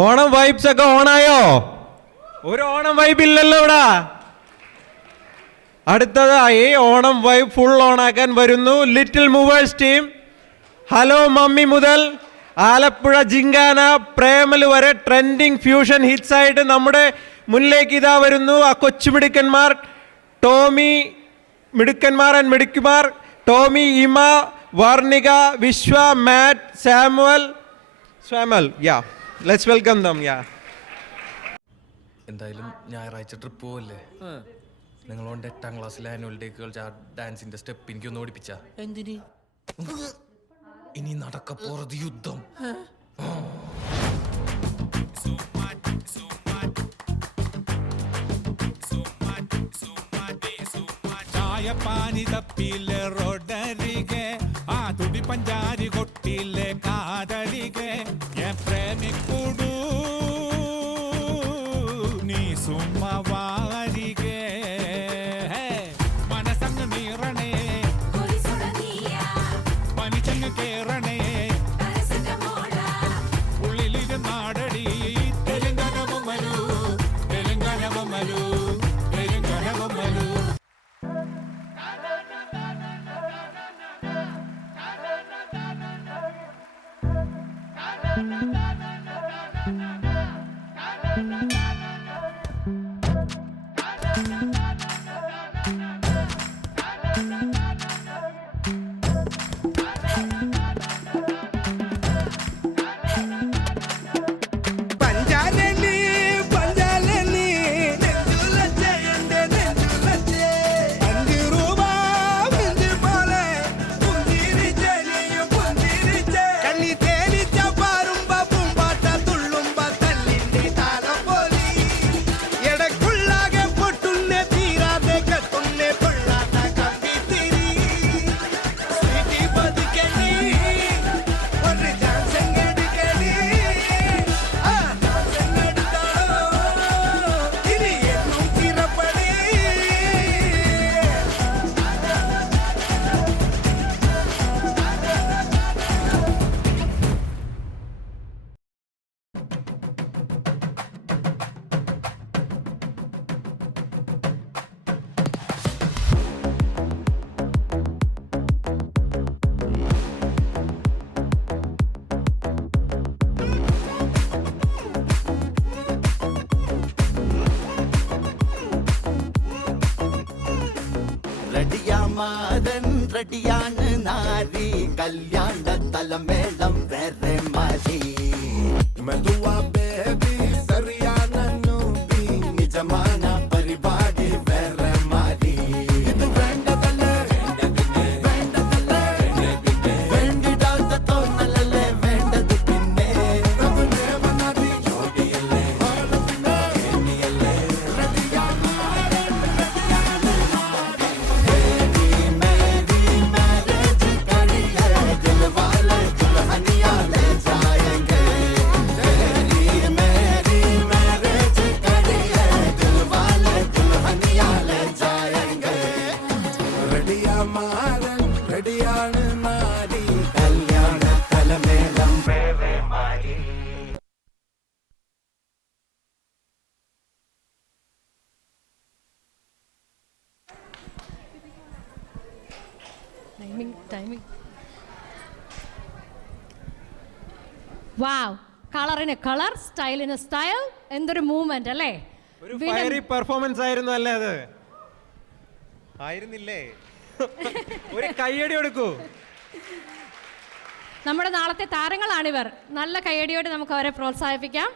Onam vibes ഒക്കെ ഓണായോ? ഒരു Onam vibe ഇല്ലല്ലോ ഇവിടെ. അടുത്തതായി ഓണം വൈബ് ഫുൾ ഓണാക്കാൻ വരുന്നു little movers team. Hello mummy മുതൽ ആലപ്പുഴ ജിങ്കാന പ്രേമൽ വരെ ട്രെൻഡിങ് ഫ്യൂഷൻ ഹിറ്റ്സ് ആയിട്ട് നമ്മുടെ മുന്നിലേക്ക് ഇതാ വരുന്നു ആ കൊച്ചുമിടുക്കന്മാർ. ടോമി മിടുക്കന്മാർ ആൻഡ് മിടുക്കുമാർ, ടോമി, ഇമ, Varnika, Vishwa, Matt, Samuel. Yeah, let's welcome them. Yeah, എന്തായാലും ഞായറാഴ്ച ട്രിപ്പ് പോവല്ലേ? നിങ്ങളോണ്ട് 8ാം ക്ലാസ്സിലെ ആനുവൽ ഡേ കളിച്ച ആ ഡാൻസിന്റെ സ്റ്റെപ്പ് എനിക്കൊന്ന് ഓടിപ്പിച്ച. എന്തിന്? ഇനി നടക്കപ്പോറത് യുദ്ധം. ചായപ്പാനി തപ്പിലെ റോഡരികെ ആ തുടി പഞ്ചാരി കൊട്ടിലെ കാതലികെ പ്രേമിക്കൂടു നീ സുമ്മവാരികെ മനസ്സങ്ങ് നീറണേ പനിച്ചങ്ങ് കേറണേ ഉള്ളിലിരുന്നാടടി തെലുങ്കനവമലു തെലുങ്കനവമലു തെലുങ്കനവമലു. റെഡിയാമാരൻ റെഡിയാണ് നാരി കല്യാണ തലമേളം വേറെ മാറി മെതുവാ ബേബി സറിയാന നൂബി നിജമാന പരിപാടി വേറെ മാറി ഇത് വേണ്ടതല്ലേ വേണ്ടതല്ലേ വേണ്ടിടാത്ത തോന്നലല്ലേ വേണ്ടത് പിന്നെ പ്രഭുദേവനാദി ജോഡിയല്ലേ പിന്നെ എന്നിയല്ലേ റെഡിയാമാരൻ റെഡിയാണ് നാരി റെഡിയാണ് നാരി കല്യാണ തലമേളം വേറെ മാറി. ടൈമിംഗ്. വാവ്, കളറിന് കളർ, സ്റ്റൈലിന് സ്റ്റൈൽ. എന്തൊരു മൂവ്മെന്റ് അല്ലേ? ഒരു ഫയറി പെർഫോമൻസ് ആയിരുന്നു അല്ലേ? അത് ആയിരുന്നില്ലേ? ഒരു കയ്യടി കൊടുക്കൂ. നമ്മുടെ നാളത്തെ താരങ്ങളാണിവർ. നല്ല കയ്യടിയോടെ നമുക്ക് അവരെ പ്രോത്സാഹിപ്പിക്കാം.